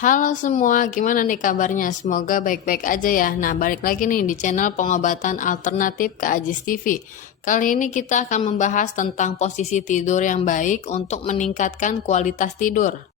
Halo semua, gimana nih kabarnya? Semoga baik-baik aja ya. Nah, balik lagi nih di channel pengobatan alternatif ke Ajis TV. Kali ini kita akan membahas tentang posisi tidur yang baik untuk meningkatkan kualitas tidur.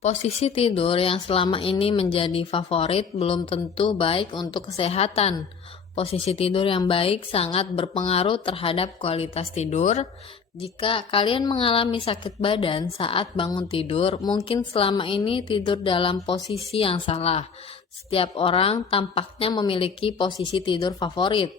Posisi tidur yang selama ini menjadi favorit belum tentu baik untuk kesehatan. Posisi tidur yang baik sangat berpengaruh terhadap kualitas tidur. Jika kalian mengalami sakit badan saat bangun tidur, mungkin selama ini tidur dalam posisi yang salah. Setiap orang tampaknya memiliki posisi tidur favorit.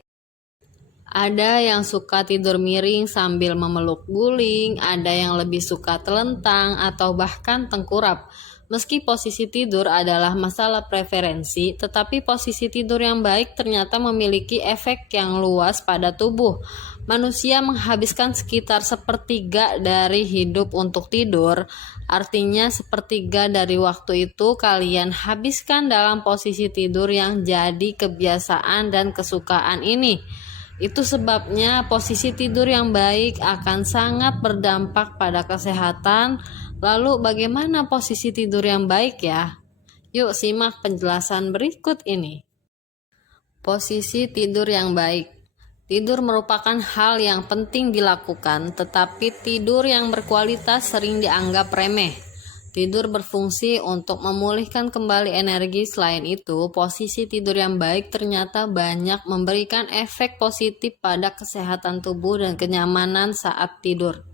Ada yang suka tidur miring sambil memeluk guling, ada yang lebih suka telentang atau bahkan tengkurap. Meski posisi tidur adalah masalah preferensi, tetapi posisi tidur yang baik ternyata memiliki efek yang luas pada tubuh. Manusia menghabiskan sekitar sepertiga dari hidup untuk tidur, artinya sepertiga dari waktu itu kalian habiskan dalam posisi tidur yang jadi kebiasaan dan kesukaan ini. Itu sebabnya posisi tidur yang baik akan sangat berdampak pada kesehatan. Lalu bagaimana posisi tidur yang baik ya? Yuk simak penjelasan berikut ini. Posisi tidur yang baik. Tidur merupakan hal yang penting dilakukan, tetapi tidur yang berkualitas sering dianggap remeh. Tidur berfungsi untuk memulihkan kembali energi. Selain itu, posisi tidur yang baik ternyata banyak memberikan efek positif pada kesehatan tubuh dan kenyamanan saat tidur.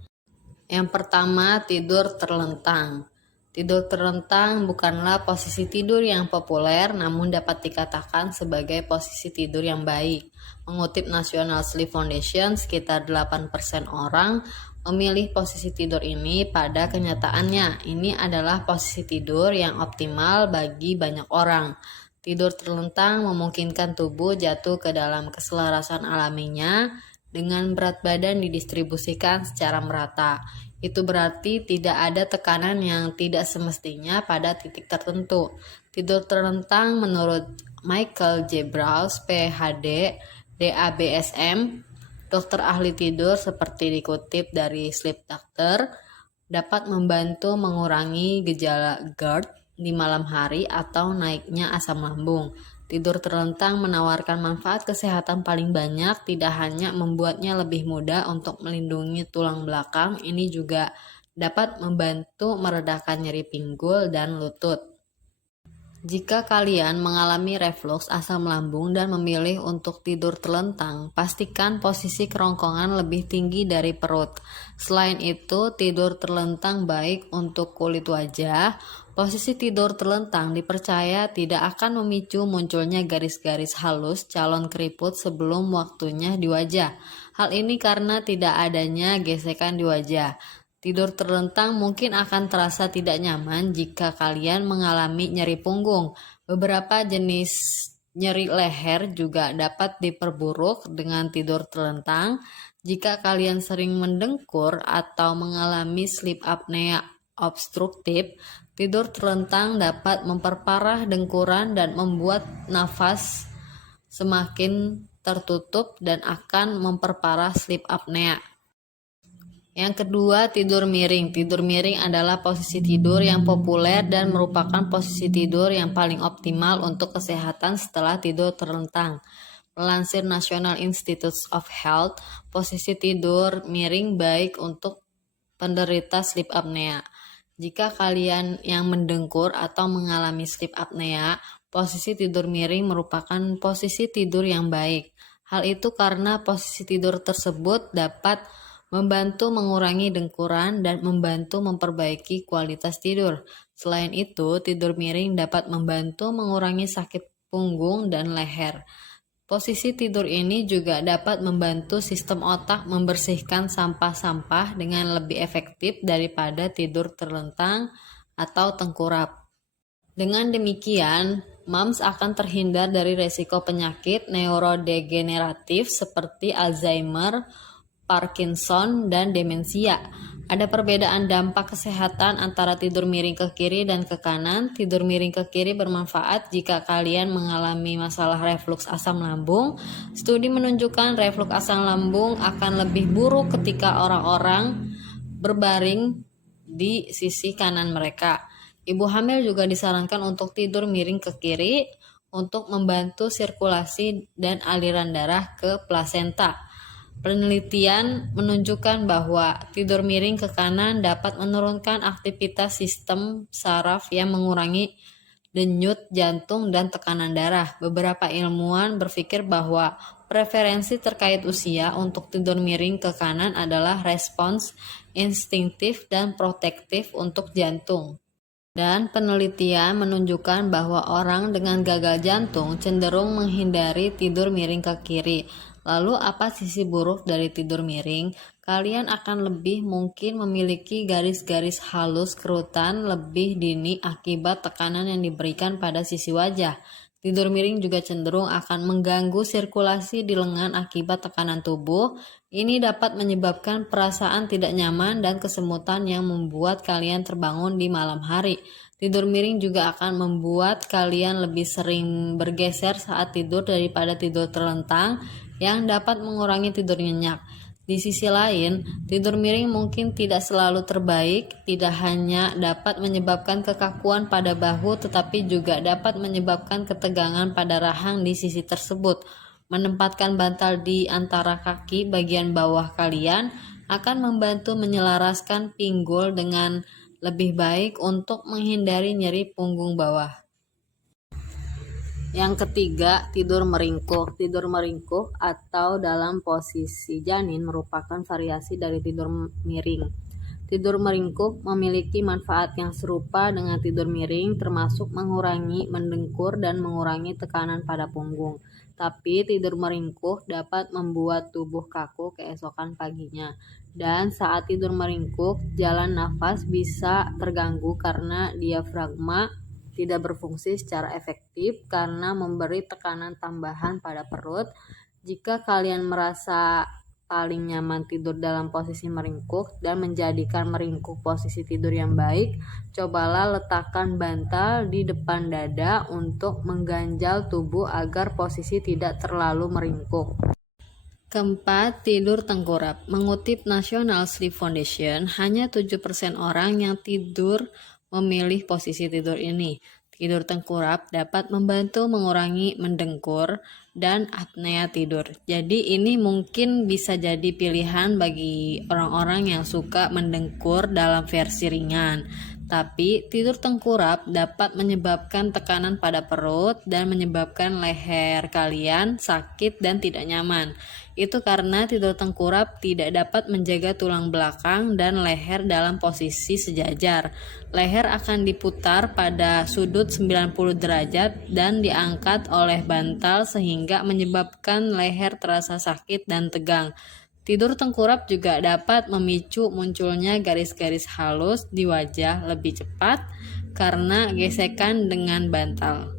Yang pertama, tidur terlentang. Tidur terlentang bukanlah posisi tidur yang populer, namun dapat dikatakan sebagai posisi tidur yang baik. Mengutip National Sleep Foundation, sekitar 8% orang memilih posisi tidur ini. Pada kenyataannya, ini adalah posisi tidur yang optimal bagi banyak orang. Tidur terlentang memungkinkan tubuh jatuh ke dalam keselarasan alaminya dengan berat badan didistribusikan secara merata. Itu berarti tidak ada tekanan yang tidak semestinya pada titik tertentu. Tidur terlentang menurut Michael J. Braus, PhD, DABSM, dokter ahli tidur seperti dikutip dari Sleep Doctor, dapat membantu mengurangi gejala GERD di malam hari atau naiknya asam lambung. Tidur terlentang menawarkan manfaat kesehatan paling banyak, tidak hanya membuatnya lebih mudah untuk melindungi tulang belakang, ini juga dapat membantu meredakan nyeri pinggul dan lutut. Jika kalian mengalami refluks asam lambung dan memilih untuk tidur terlentang, pastikan posisi kerongkongan lebih tinggi dari perut. Selain itu, tidur terlentang baik untuk kulit wajah. Posisi tidur terlentang dipercaya tidak akan memicu munculnya garis-garis halus calon keriput sebelum waktunya di wajah. Hal ini karena tidak adanya gesekan di wajah. Tidur terlentang mungkin akan terasa tidak nyaman jika kalian mengalami nyeri punggung. Beberapa jenis nyeri leher juga dapat diperburuk dengan tidur terlentang. Jika kalian sering mendengkur atau mengalami sleep apnea obstruktif, tidur terlentang dapat memperparah dengkuran dan membuat nafas semakin tertutup dan akan memperparah sleep apnea. Yang kedua, tidur miring. Tidur miring adalah posisi tidur yang populer dan merupakan posisi tidur yang paling optimal untuk kesehatan setelah tidur terlentang. Melansir National Institutes of Health, posisi tidur miring baik untuk penderita sleep apnea. Jika kalian yang mendengkur atau mengalami sleep apnea, posisi tidur miring merupakan posisi tidur yang baik. Hal itu karena posisi tidur tersebut dapat membantu mengurangi dengkuran dan membantu memperbaiki kualitas tidur. Selain itu, tidur miring dapat membantu mengurangi sakit punggung dan leher. Posisi tidur ini juga dapat membantu sistem otak membersihkan sampah-sampah dengan lebih efektif daripada tidur terlentang atau tengkurap. Dengan demikian, moms akan terhindar dari resiko penyakit neurodegeneratif seperti Alzheimer, Parkinson, dan demensia. Ada perbedaan dampak kesehatan antara tidur miring ke kiri dan ke kanan. Tidur miring ke kiri bermanfaat jika kalian mengalami masalah refluks asam lambung. Studi menunjukkan refluks asam lambung akan lebih buruk ketika orang-orang berbaring di sisi kanan mereka. Ibu hamil juga disarankan untuk tidur miring ke kiri untuk membantu sirkulasi dan aliran darah ke plasenta. Penelitian menunjukkan bahwa tidur miring ke kanan dapat menurunkan aktivitas sistem saraf yang mengurangi denyut jantung dan tekanan darah. Beberapa ilmuwan berpikir bahwa preferensi terkait usia untuk tidur miring ke kanan adalah respons instinktif dan protektif untuk jantung. Dan penelitian menunjukkan bahwa orang dengan gagal jantung cenderung menghindari tidur miring ke kiri. Lalu apa sisi buruk dari tidur miring? Kalian akan lebih mungkin memiliki garis-garis halus kerutan lebih dini akibat tekanan yang diberikan pada sisi wajah. Tidur miring juga cenderung akan mengganggu sirkulasi di lengan akibat tekanan tubuh. Ini dapat menyebabkan perasaan tidak nyaman dan kesemutan yang membuat kalian terbangun di malam hari. Tidur miring juga akan membuat kalian lebih sering bergeser saat tidur daripada tidur terlentang yang dapat mengurangi tidur nyenyak. Di sisi lain, tidur miring mungkin tidak selalu terbaik, tidak hanya dapat menyebabkan kekakuan pada bahu tetapi juga dapat menyebabkan ketegangan pada rahang di sisi tersebut. Menempatkan bantal di antara kaki bagian bawah kalian akan membantu menyelaraskan pinggul dengan lebih baik untuk menghindari nyeri punggung bawah. Yang ketiga, tidur meringkuk. Tidur meringkuk atau dalam posisi janin merupakan variasi dari tidur miring. Tidur meringkuk memiliki manfaat yang serupa dengan tidur miring, termasuk mengurangi mendengkur dan mengurangi tekanan pada punggung. Tapi tidur meringkuk dapat membuat tubuh kaku keesokan paginya. Dan saat tidur meringkuk, jalan nafas bisa terganggu karena diafragma tidak berfungsi secara efektif karena memberi tekanan tambahan pada perut. Jika kalian merasa paling nyaman tidur dalam posisi meringkuk dan menjadikan meringkuk posisi tidur yang baik, cobalah letakkan bantal di depan dada untuk mengganjal tubuh agar posisi tidak terlalu meringkuk. Keempat, tidur tengkurap. Mengutip National Sleep Foundation, hanya 7% orang yang tidur memilih posisi tidur ini. Tidur tengkurap dapat membantu mengurangi mendengkur dan apnea tidur. Jadi ini mungkin bisa jadi pilihan bagi orang-orang yang suka mendengkur dalam versi ringan. Tapi tidur tengkurap dapat menyebabkan tekanan pada perut dan menyebabkan leher kalian sakit dan tidak nyaman. Itu karena tidur tengkurap tidak dapat menjaga tulang belakang dan leher dalam posisi sejajar. Leher akan diputar pada sudut 90 derajat dan diangkat oleh bantal sehingga menyebabkan leher terasa sakit dan tegang. Tidur tengkurap juga dapat memicu munculnya garis-garis halus di wajah lebih cepat karena gesekan dengan bantal.